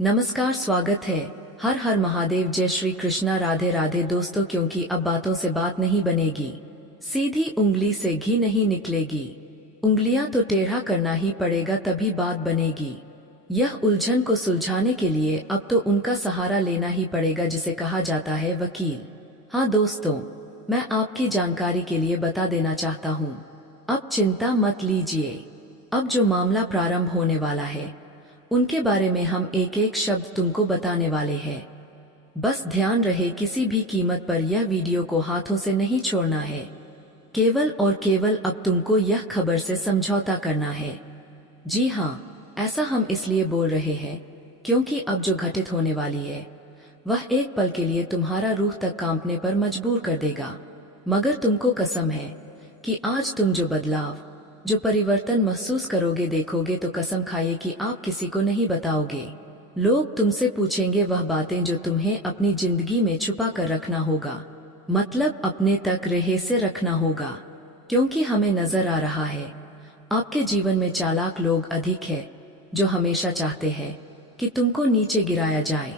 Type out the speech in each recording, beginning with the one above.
नमस्कार, स्वागत है। हर हर महादेव, जय श्री कृष्णा, राधे राधे दोस्तों। क्योंकि अब बातों से बात नहीं बनेगी, सीधी उंगली से घी नहीं निकलेगी, उंगलियां तो टेढ़ा करना ही पड़ेगा तभी बात बनेगी। यह उलझन को सुलझाने के लिए अब तो उनका सहारा लेना ही पड़ेगा जिसे कहा जाता है वकील। हाँ दोस्तों, मैं आपकी जानकारी के लिए बता देना चाहता हूँ, अब चिंता मत लीजिए। अब जो मामला प्रारंभ होने वाला है उनके बारे में हम एक एक शब्द तुमको बताने वाले हैं। बस ध्यान रहे, किसी भी कीमत पर यह वीडियो को हाथों से नहीं छोड़ना है। केवल और केवल अब तुमको यह खबर से समझौता करना है। जी हाँ, ऐसा हम इसलिए बोल रहे हैं क्योंकि अब जो घटित होने वाली है वह एक पल के लिए तुम्हारा रूह तक कांपने पर मजबूर कर देगा। मगर तुमको कसम है कि आज तुम जो बदलाव, जो परिवर्तन महसूस करोगे, देखोगे तो कसम खाइए कि आप किसी को नहीं बताओगे। लोग तुमसे पूछेंगे वह बातें जो तुम्हें अपनी जिंदगी में छुपा कर रखना होगा, मतलब अपने तक रहस्य रखना होगा। क्योंकि हमें नजर आ रहा है आपके जीवन में चालाक लोग अधिक है जो हमेशा चाहते हैं कि तुमको नीचे गिराया जाए,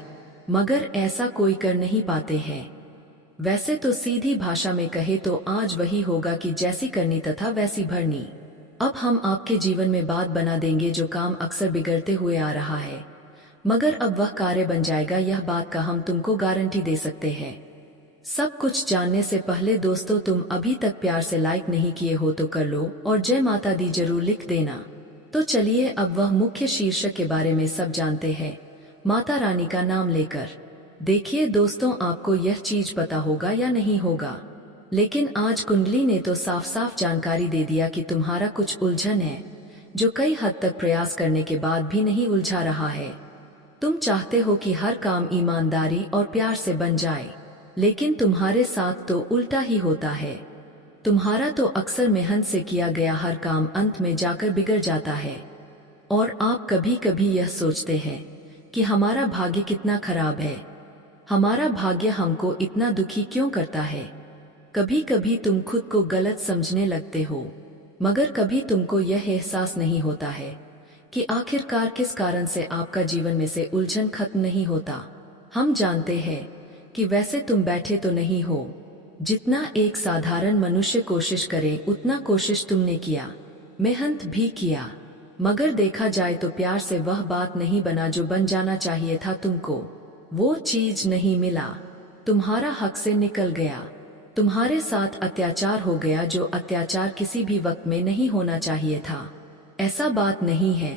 मगर ऐसा कोई कर नहीं पाते हैं। वैसे तो सीधी भाषा में कहे तो आज वही होगा कि जैसी करनी तथा वैसी भरनी। अब हम आपके जीवन में बात बना देंगे जो काम अक्सर बिगड़ते हुए आ रहा है, मगर अब वह कार्य बन जाएगा, यह बात का हम तुमको गारंटी दे सकते हैं। सब कुछ जानने से पहले दोस्तों, तुम अभी तक प्यार से लाइक नहीं किए हो तो कर लो और जय माता दी जरूर लिख देना। तो चलिए अब वह मुख्य शीर्षक के बारे में सब जानते हैं, माता रानी का नाम लेकर। देखिए दोस्तों, आपको यह चीज पता होगा या नहीं होगा, लेकिन आज कुंडली ने तो साफ साफ जानकारी दे दिया कि तुम्हारा कुछ उलझन है जो कई हद तक प्रयास करने के बाद भी नहीं उलझा रहा है। तुम चाहते हो कि हर काम ईमानदारी और प्यार से बन जाए, लेकिन तुम्हारे साथ तो उल्टा ही होता है। तुम्हारा तो अक्सर मेहनत से किया गया हर काम अंत में जाकर बिगड़ जाता है। और आप कभी कभी यह सोचते हैं कि हमारा भाग्य कितना खराब है, हमारा भाग्य हमको इतना दुखी क्यों करता है। कभी कभी तुम खुद को गलत समझने लगते हो, मगर कभी तुमको यह एहसास नहीं होता है कि आखिरकार किस कारण से आपका जीवन में से उलझन खत्म नहीं होता। हम जानते हैं कि वैसे तुम बैठे तो नहीं हो, जितना एक साधारण मनुष्य कोशिश करे उतना कोशिश तुमने किया, मेहनत भी किया, मगर देखा जाए तो प्यार से वह बात नहीं बना जो बन जाना चाहिए था। तुमको वो चीज नहीं मिला, तुम्हारा हक से निकल गया, तुम्हारे साथ अत्याचार हो गया जो अत्याचार किसी भी वक्त में नहीं होना चाहिए था। ऐसा बात नहीं है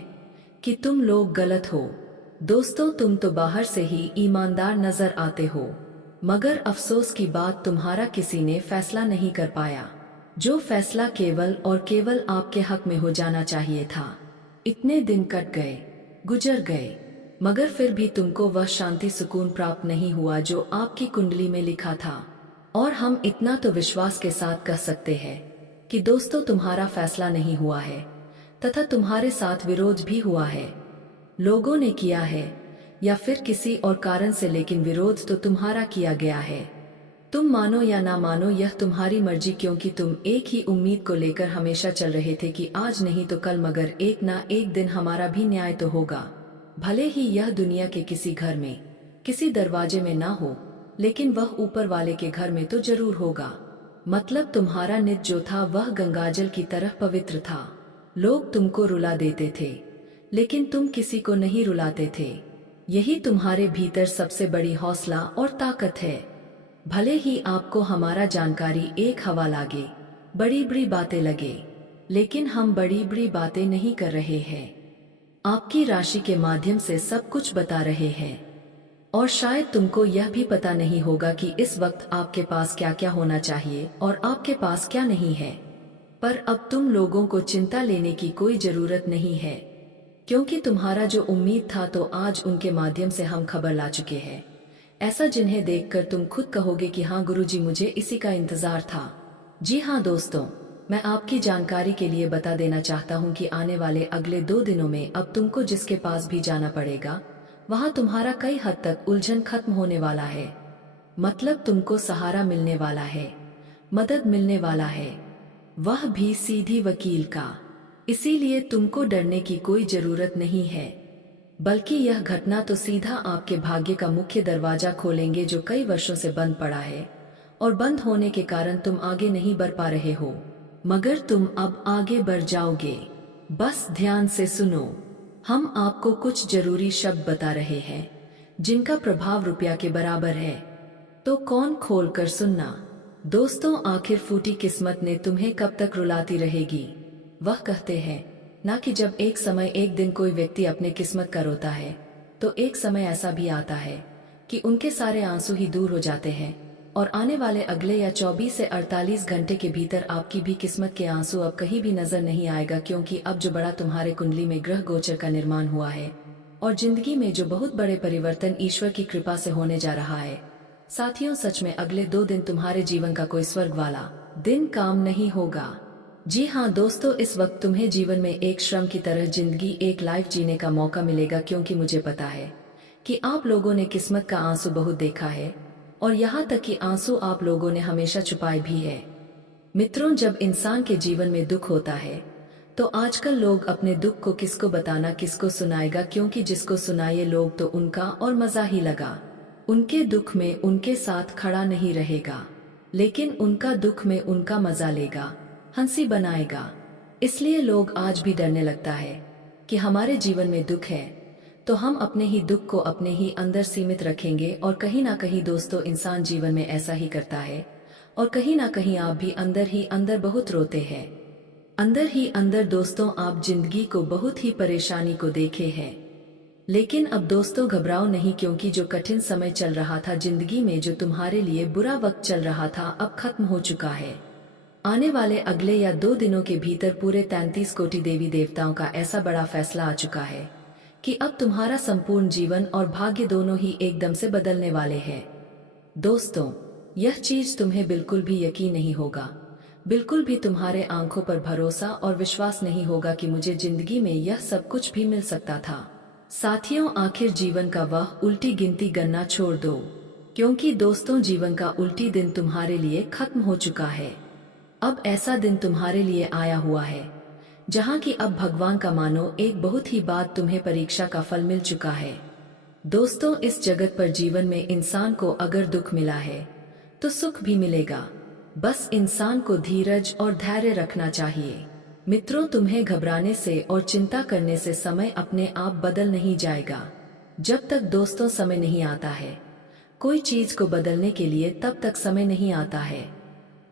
कि तुम लोग गलत हो दोस्तों, तुम तो बाहर से ही ईमानदार नजर आते हो, मगर अफसोस की बात तुम्हारा किसी ने फैसला नहीं कर पाया, जो फैसला केवल और केवल आपके हक में हो जाना चाहिए था। इतने दिन कट गए, गुजर गए, मगर फिर भी तुमको वह शांति सुकून प्राप्त नहीं हुआ जो आपकी कुंडली में लिखा था। और हम इतना तो विश्वास के साथ कह सकते हैं कि दोस्तों तुम्हारा फैसला नहीं हुआ है तथा तुम्हारे साथ विरोध भी हुआ है, लोगों ने किया है या फिर किसी और कारण से, लेकिन विरोध तो तुम्हारा किया गया है। तुम मानो या ना मानो यह तुम्हारी मर्जी, क्योंकि तुम एक ही उम्मीद को लेकर हमेशा चल रहे थे कि आज नहीं तो कल, मगर एक ना एक दिन हमारा भी न्याय तो होगा। भले ही यह दुनिया के किसी घर में, किसी दरवाजे में ना हो, लेकिन वह ऊपर वाले के घर में तो जरूर होगा। मतलब तुम्हारा नित जो था वह गंगाजल की तरह पवित्र था। लोग तुमको रुला देते थे, लेकिन तुम किसी को नहीं रुलाते थे। यही तुम्हारे भीतर सबसे बड़ी हौसला और ताकत है। भले ही आपको हमारा जानकारी एक हवा लागे, बड़ी बड़ी बातें लगे, लेकिन हम बड़ी बड़ी बातें नहीं कर रहे हैं। आपकी राशि के माध्यम से सब कुछ बता रहे हैं। और शायद तुमको यह भी पता नहीं होगा कि इस वक्त आपके पास क्या क्या होना चाहिए और आपके पास क्या नहीं है। पर अब तुम लोगों को चिंता लेने की कोई जरूरत नहीं है, क्योंकि तुम्हारा जो उम्मीद था तो आज उनके माध्यम से हम खबर ला चुके हैं, ऐसा जिन्हें देखकर तुम खुद कहोगे कि हाँ गुरुजी, मुझे इसी का इंतजार था। जी हाँ दोस्तों, मैं आपकी जानकारी के लिए बता देना चाहता हूँ कि आने वाले अगले 2 दिनों में अब तुमको जिसके पास भी जाना पड़ेगा, वहां तुम्हारा कई हद तक उलझन खत्म होने वाला है। मतलब तुमको सहारा मिलने वाला है, मदद मिलने वाला है, वह भी सीधी वकील का। इसीलिए तुमको डरने की कोई जरूरत नहीं है। बल्कि यह घटना तो सीधा आपके भाग्य का मुख्य दरवाजा खोलेंगे जो कई वर्षों से बंद पड़ा है और बंद होने के कारण तुम आगे नहीं बढ़ पा रहे हो, मगर तुम अब आगे बढ़ जाओगे। बस ध्यान से सुनो, हम आपको कुछ जरूरी शब्द बता रहे हैं जिनका प्रभाव रुपया के बराबर है, तो कौन खोल कर सुनना। दोस्तों, आखिर फूटी किस्मत ने तुम्हें कब तक रुलाती रहेगी? वह कहते हैं ना कि जब एक समय एक दिन कोई व्यक्ति अपने किस्मत का रोता है तो एक समय ऐसा भी आता है कि उनके सारे आंसू ही दूर हो जाते हैं और आने वाले अगले या 24 से 48 घंटे के भीतर आपकी भी किस्मत के आंसू अब कहीं भी नजर नहीं आएगा, क्योंकि अब जो बड़ा तुम्हारे कुंडली में ग्रह गोचर का निर्माण हुआ है और जिंदगी में जो बहुत बड़े परिवर्तन ईश्वर की कृपा से होने जा रहा है। साथियों, सच में अगले 2 दिन तुम्हारे जीवन का कोई स्वर्ग वाला दिन काम नहीं होगा। जी हाँ दोस्तों, इस वक्त तुम्हें जीवन में एक श्रम की तरह जिंदगी एक लाइफ जीने का मौका मिलेगा, क्योंकि मुझे पता है कि आप लोगों ने किस्मत का आंसू बहुत देखा है और यहाँ तक कि आंसू आप लोगों ने हमेशा छुपाए भी है। मित्रों, जब इंसान के जीवन में दुख होता है तो आजकल लोग अपने दुख को किसको बताना, किसको सुनाएगा, क्योंकि जिसको सुनाए लोग तो उनका और मजा ही लगा। उनके दुख में उनके साथ खड़ा नहीं रहेगा, लेकिन उनका दुख में उनका मजा लेगा, हंसी बनाएगा। इसलिए लोग आज भी डरने लगता है कि हमारे जीवन में दुख है तो हम अपने ही दुख को अपने ही अंदर सीमित रखेंगे। और कहीं ना कहीं दोस्तों, इंसान जीवन में ऐसा ही करता है और कहीं ना कहीं आप भी अंदर ही अंदर बहुत रोते हैं। अंदर ही अंदर दोस्तों, आप जिंदगी को बहुत ही परेशानी को देखे हैं। लेकिन अब दोस्तों घबराओ नहीं, क्योंकि जो कठिन समय चल रहा था जिंदगी में, जो तुम्हारे लिए बुरा वक्त चल रहा था, अब खत्म हो चुका है। आने वाले अगले या 2 दिनों के भीतर पूरे 33 कोटि देवी देवताओं का ऐसा बड़ा फैसला आ चुका है कि अब तुम्हारा संपूर्ण जीवन और भाग्य दोनों ही एकदम से बदलने वाले हैं। दोस्तों, यह चीज तुम्हें बिल्कुल भी यकीन नहीं होगा, बिल्कुल भी तुम्हारे आंखों पर भरोसा और विश्वास नहीं होगा कि मुझे जिंदगी में यह सब कुछ भी मिल सकता था। साथियों, आखिर जीवन का वह उल्टी गिनती गणना छोड़ दो, क्योंकि दोस्तों जीवन का उल्टी दिन तुम्हारे लिए खत्म हो चुका है। अब ऐसा दिन तुम्हारे लिए आया हुआ है जहां की अब भगवान का मानो एक बहुत ही बात तुम्हें परीक्षा का फल मिल चुका है। दोस्तों, इस जगत पर जीवन में इंसान को अगर दुख मिला है तो सुख भी मिलेगा, बस इंसान को धीरज और धैर्य रखना चाहिए। मित्रों, तुम्हें घबराने से और चिंता करने से समय अपने आप बदल नहीं जाएगा। जब तक दोस्तों समय नहीं आता है कोई चीज को बदलने के लिए, तब तक समय नहीं आता है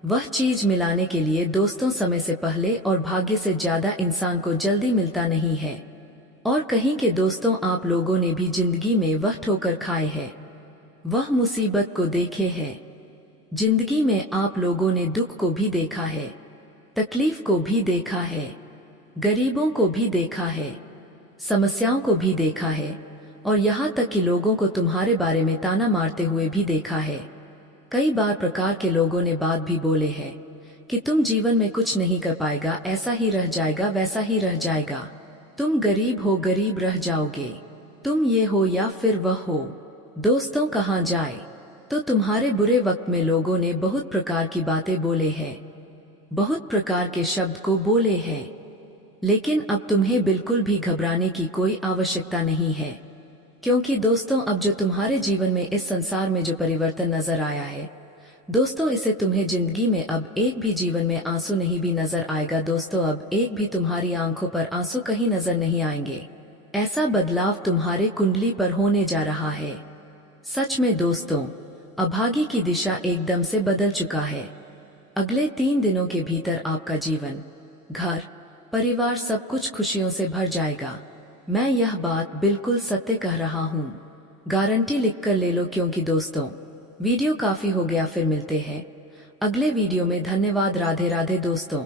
वह चीज मिलाने के लिए। दोस्तों, समय से पहले और भाग्य से ज्यादा इंसान को जल्दी मिलता नहीं है। और कहीं के दोस्तों, आप लोगों ने भी जिंदगी में वह ठोकर खाए हैं, वह मुसीबत को देखे हैं। जिंदगी में आप लोगों ने दुख को भी देखा है, तकलीफ को भी देखा है, गरीबों को भी देखा है, समस्याओं को भी देखा है, और यहाँ तक कि लोगों को तुम्हारे बारे में ताना मारते हुए भी देखा है। कई बार प्रकार के लोगों ने बात भी बोले हैं कि तुम जीवन में कुछ नहीं कर पाएगा, ऐसा ही रह जाएगा, वैसा ही रह जाएगा, तुम गरीब हो, गरीब रह जाओगे, तुम ये हो या फिर वह हो। दोस्तों, कहाँ जाए तो तुम्हारे बुरे वक्त में लोगों ने बहुत प्रकार की बातें बोले हैं, बहुत प्रकार के शब्द को बोले हैं। लेकिन अब तुम्हें बिल्कुल भी घबराने की कोई आवश्यकता नहीं है, क्योंकि दोस्तों अब जो तुम्हारे जीवन में, इस संसार में जो परिवर्तन नजर आया है दोस्तों, इसे तुम्हें जिंदगी में अब एक भी जीवन में आंसू नहीं भी नजर आएगा। दोस्तों, अब एक भी तुम्हारी आंखों पर आंसू कहीं नजर नहीं आएंगे। ऐसा बदलाव तुम्हारे कुंडली पर होने जा रहा है। सच में दोस्तों, अभागी की दिशा एकदम से बदल चुका है। अगले 3 दिनों के भीतर आपका जीवन, घर, परिवार सब कुछ खुशियों से भर जाएगा। मैं यह बात बिल्कुल सत्य कह रहा हूँ, गारंटी लिख कर ले लो। क्योंकि दोस्तों, वीडियो काफी हो गया, फिर मिलते हैं अगले वीडियो में। धन्यवाद। राधे राधे दोस्तों।